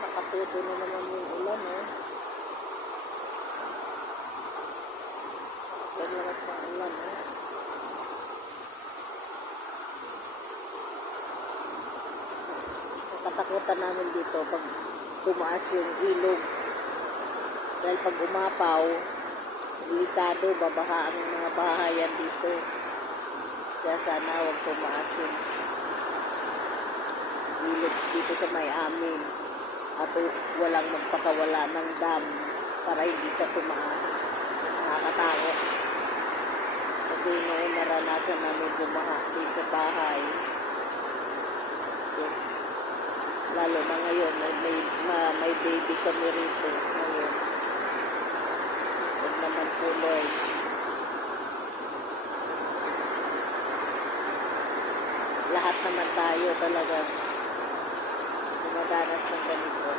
nakatuto na naman yung ulan eh. Ang lakas ng ulan eh. Nakatakutan namin dito pag tumaas yung ilog. Dahil pag umapaw, delikado, babaha ang mga bahayan dito. Kaya sana huwag tumaas yung ilog dito sa may amin. At walang magpakawala ng dam para hindi sa tumaas. Nakakatakot. Kasi noon naranasan namin bumaha din sa bahay. Lalo na ngayon, may, may, ma- may baby kami rito ngayon. Huwag naman po, Lord. Lahat naman tayo talaga guardar esta gratidão.